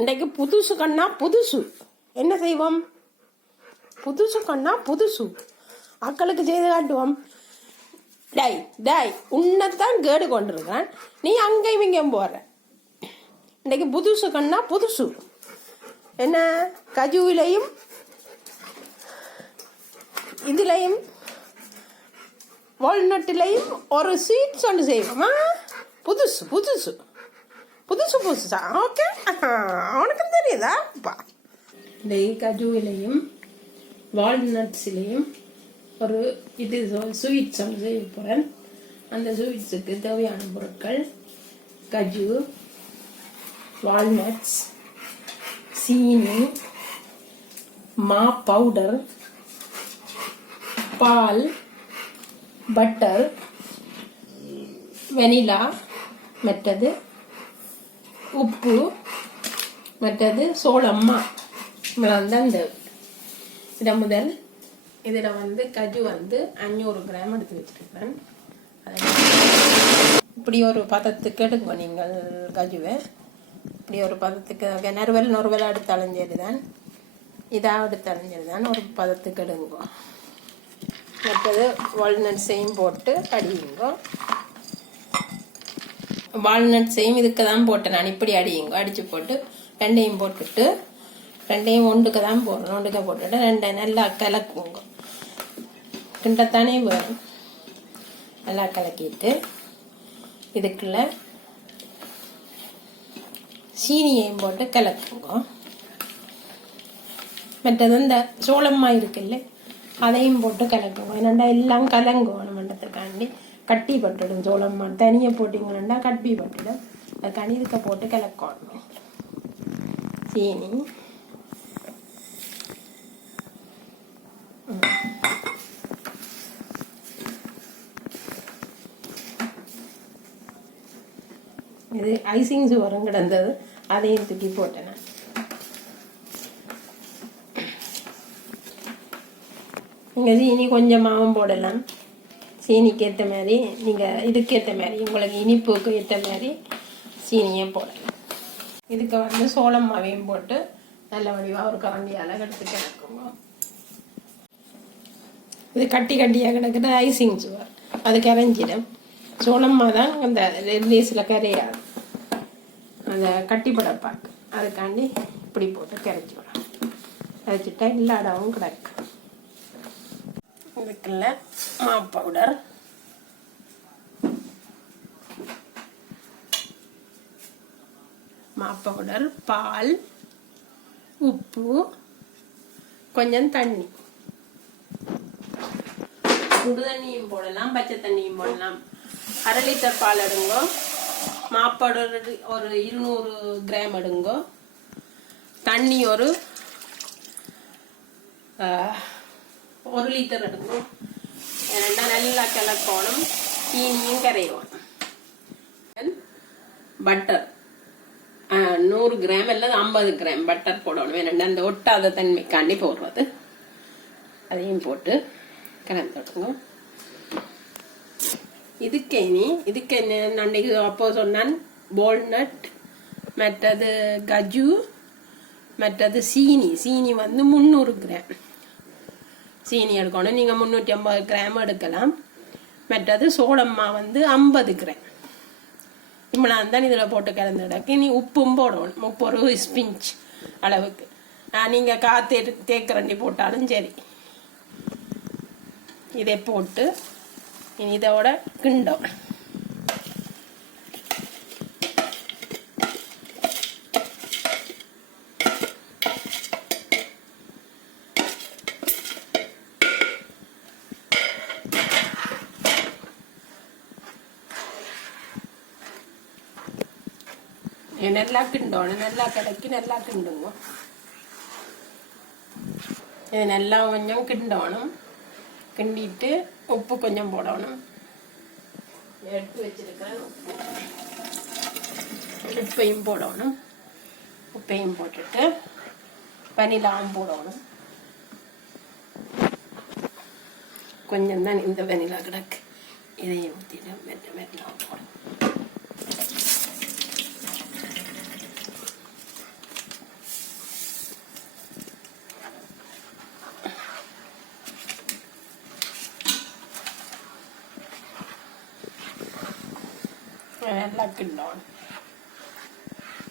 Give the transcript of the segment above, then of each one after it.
இன்றைக்கு புதுசு கண்ணா புதுசு என்ன செய்வோம்? புதுசு கண்ணா புதுசு அக்களுக்கு செய்து காட்டுவோம். டாய் டாய் உன்னைத்தான் கேடு கொண்டிருக்கான், நீ அங்கேயும் இங்கேயும் போற. இன்றைக்கு புதுசு கண்ணா புதுசு என்ன கஜுவிலையும் இதுலையும் வால்நட்டிலையும் ஒரு ஸ்வீட்ஸ் ஒன்று செய்வோமா? புதுசு புதுசு புதுசு புதுசா? ஓகே, அவனுக்கு தெரியுதாப்பா. இந்த கஜுவிலையும் வால்நட்ஸ்லையும் ஒரு இது ஸ்வீட்ஸ் ஒன்று செய்ய போகிறேன். அந்த ஸ்வீட்ஸுக்கு தேவையான பொருட்கள் கஜு, வால்நட்ஸ், சீனி, மா பவுடர், பால், பட்டர், வெனிலா, மற்றது உப்பு, மற்றது சோளம்மா. தான் இந்த இதை முதல் இதில் வந்து கஜு வந்து 500 கிராம் எடுத்து வச்சுருக்கேன். இப்படி ஒரு பதத்துக்கு எடுங்க நீங்கள் கஜுவை. இப்படி ஒரு பதத்துக்கு நறுவல் எடுத்தாலும் சரி தான், இதாக எடுத்தாலும் சரி தான், ஒரு பதத்துக்கு எடுங்க. மற்றது வால்நட்ஸையும் போட்டு அடியுங்க. வால்நட்ஸையும் இதுக்கு தான் போட்டேன் நான். இப்படி அடியுங்க. அடித்து போட்டு ரெண்டையும் போட்டுட்டு ரெண்டையும் ஒன்றுக்கு தான் போடணும். ஒன்றுக்க போட்டுட்டு ரெண்டை நல்லா கலக்குங்க. கிண்டத்தானே வரும். நல்லா கலக்கிட்டு இதுக்குள்ள சீனியையும் போட்டு கலக்குங்க. மற்றது இந்த சோளம்மா இருக்குல்ல, அதையும் போட்டு கலக்குங்க. என்னண்டா எல்லாம் கலங்குவோம் மண்டத்துக்காண்டி. கட்டி பட்டுடும். சோளம்மா தனியை போட்டிங்கன்னா கட்டி பட்டுடும். அதுக்காண்டி இதுக்க போட்டு கலக்கணும். சீனி, இது ஐசிங் சுவரும் கிடந்தது, அதையும் தூக்கி போட்டேன் நான். நீங்கள் சீனி கொஞ்சமாகவும் போடலாம். சீனிக்கு ஏற்ற மாதிரி நீங்கள் இதுக்கேற்ற மாதிரி உங்களுக்கு இனிப்புக்கு ஏற்ற மாதிரி சீனியை போடலாம். இதுக்கு வந்து சோளம் மாவையும் போட்டு நல்ல வடிவாக ஒரு கரண்டியால் எடுத்து கிடக்குங்க. இது கட்டி கட்டியாக கிடக்குறது ஐசிங் சுவர், அது கரைஞ்சிடும். சோளம்மா தான் அந்த லேஸில் கரையாது, அந்த கட்டிப்படப்பாக்கு. அதுக்காண்டி இப்படி போட்டு கரைச்சி விடலாம். கரைச்சிட்டா இல்லாடவும் கிடக்கு. இதுக்குள்ள மா பவுடர், பால், உப்பு, கொஞ்சம் தண்ணி. சுடு தண்ணியும் போடலாம், பச்சை தண்ணியும் போடலாம். 1/2 லிட்டர் பால் எடுங்கோ. மாப்பவுடர் ஒரு 200 கிராம் எடுங்கோ. தண்ணி ஒரு 1 லிட்டர் எடுக்கணும். ஏன்னா நல்லா கலக்கணும். சீனியும் கரையணும். பட்டர் 100 கிராம் அல்லது 50 கிராம் பட்டர் போடணும். ஏன்னா அந்த ஒட்டாத தன்மைக்காண்டி போடுறது. அதையும் போட்டு கலந்துடுங்க. இதுக்கு என்ன அன்னைக்கு அப்போ சொன்னான், வால்நட், மற்றது கஜு, மற்றது சீனி வந்து 300 கிராம் சீனி எடுக்கணும். நீங்கள் 350 கிராம் எடுக்கலாம். மற்றது சோளம்மா வந்து 50 கிராம். இவ்வளோ தான் இதில் போட்டு கலந்து எடுக்க. இனி உப்பும் போடணும். உப்பு ஒரு ஸ்பிஞ்ச் அளவுக்கு. நீங்கள் தேக்கரண்டி போட்டாலும் சரி. இதை போட்டு இனி இதோட கிண்டும். நல்லா கிண்டணும். நல்லா கலக்கி நல்லா கிண்டுங்க. இது நல்லா கொஞ்சம் கிண்டணும். கிண்டிட்டு உப்பு கொஞ்சம் போடணும். எடுத்து வச்சிருக்கிறேன். உப்பையும் போடணும். உப்பையும் போட்டுட்டு வெனிலாவும் போடணும். கொஞ்சம் தான் இந்த வெனிலா கிடக்கு. இதையும் ஊற்றிட்டு வெனிலா போடணும். நல்லா கிண்டோம்.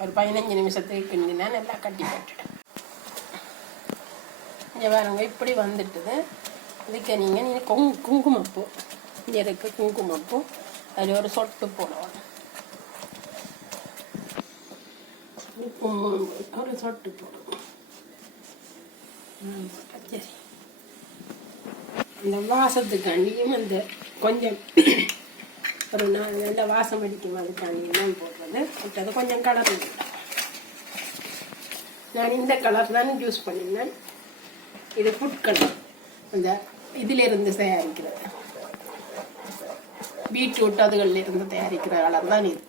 ஒரு 15 நிமிஷத்துக்கு கிண்டினா நல்லா கட்டி போட்டுட்டேன். இங்கே பாருங்க இப்படி வந்துட்டுது. இதுக்கு நீங்கள் குங்குமப்பூ இங்கே இருக்கு. குங்குமப்பூ அதில் ஒரு சொட்டு போடுவோம். ஒரு சொட்டு போடுவோம். சரி, இந்த வாசத்துக்காண்டியும் அந்த கொஞ்சம் ஒரு நல்ல வாசம் அடிக்கும் அதுக்காண்டியும் போடுறது. மற்றது கொஞ்சம் கலர். நான் இந்த கலர் தான் யூஸ் பண்ணினேன். இது ஃபுட் கலர், அந்த இதிலிருந்து தயாரிக்கிறது, பீட்ரூட் அதுகளிலிருந்து தயாரிக்கிற கலர் தான் இது.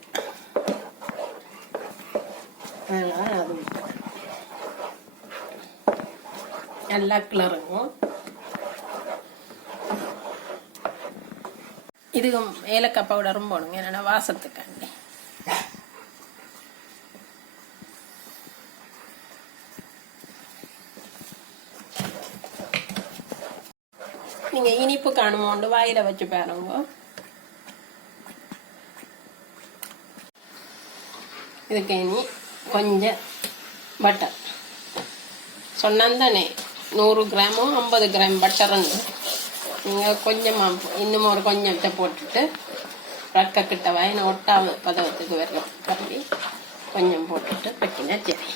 அதனால அது நல்லா கிளறுங்க. இதுக்கும் ஏலக்காய் பவுடரும் போடுங்க, என்னென்ன வாசத்துக்காண்டி. நீங்க இனிப்பு காணுமோண்டு வாயில வச்சு பாருங்க. இதுக்கு இனி கொஞ்சம் பட்டர் சொன்னாந்தானே 100 கிராமும் 50 கிராம் பட்டருன்னு. நீங்கள் கொஞ்சமாக இன்னும் ஒரு கொஞ்சத்தை போட்டுட்டு கிட்ட வயனை ஒட்டாவது பதவத்துக்கு வரும் கம்பி கொஞ்சம் போட்டுட்டு கட்டினா சரி.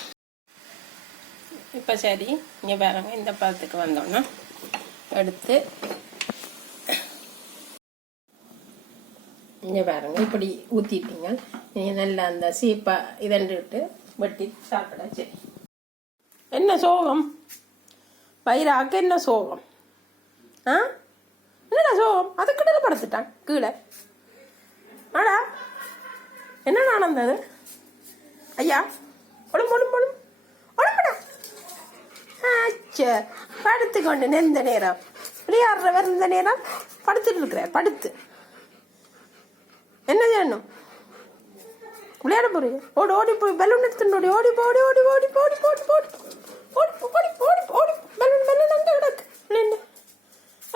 இப்போ சரி, இங்கே பாருங்க இந்த பதத்துக்கு வந்தோன்னா எடுத்து இங்கே பாருங்க இப்படி ஊற்றிட்டீங்க. நீங்கள் நல்லா அந்த சீப்பா இதண்டுட்டு வெட்டி சாப்பிட சரி. என்ன சோகம் வயிறாக்க? என்ன சோகம்? ஆ, என்னடா சோகம்? அது கிட்ட படுத்துட்டான் கீழே. ஆடா என்ன நடந்தது? ஐயா ஒடும் ஒடும் ஒடும் ஒடம்புடா. ஆச்சா, படுத்து கொண்டு நெந்த நேரம் விளையாடுறவர் இந்த நேரம் படுத்துட்டு இருக்கிறார். படுத்து என்ன செய்யணும்? விளையாட போறீங்க? ஓடி ஓடி போய் பலூன் எடுத்துட்டு ஓடி ஓடி போடி ஓடி ஓடி போடி போடி போடி ஓடி ஓடி ஓடி ஓடி பலூன் பலூன் அங்கே கிடக்கு. விளையாண்டு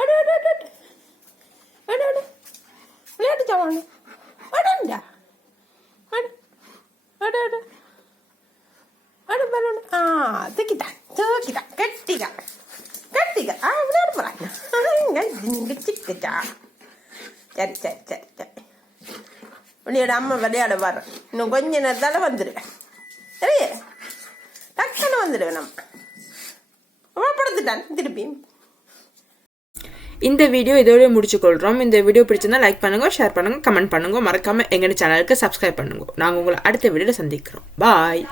அடு அடு அடு அடு அடு அடு விளையாட்டு சாவாங்க. அடண்டா அடு அடு அடு அடு பலூன். தூக்கிட்டான் தூக்கிட்டான் கட்டிட்டான் கட்டிட்டான். விளையாட போறாங்க. சிக்கிட்டா. சரி சரி சரி சரி, விளையாட அம்மா விளையாட வர்றேன். இன்னும் கொஞ்ச நேரத்தால் வந்துடுவேன். சரி, டக்குன்னு வந்துடுவேன். நம்ம படுத்துட்டான் திருப்பி. இந்த வீடியோ இதோட முடிச்சுக்கொள்கிறோம். இந்த வீடியோ பிடிச்சிருந்தா லைக் பண்ணுங்க, ஷேர் பண்ணுங்க, கமெண்ட் பண்ணுங்க. மறக்காம எங்கள் சேனலுக்கு சப்ஸ்கிரைப் பண்ணுங்க. நாங்கள் உங்களை அடுத்த வீடியோவில் சந்திக்கிறோம். பாய்.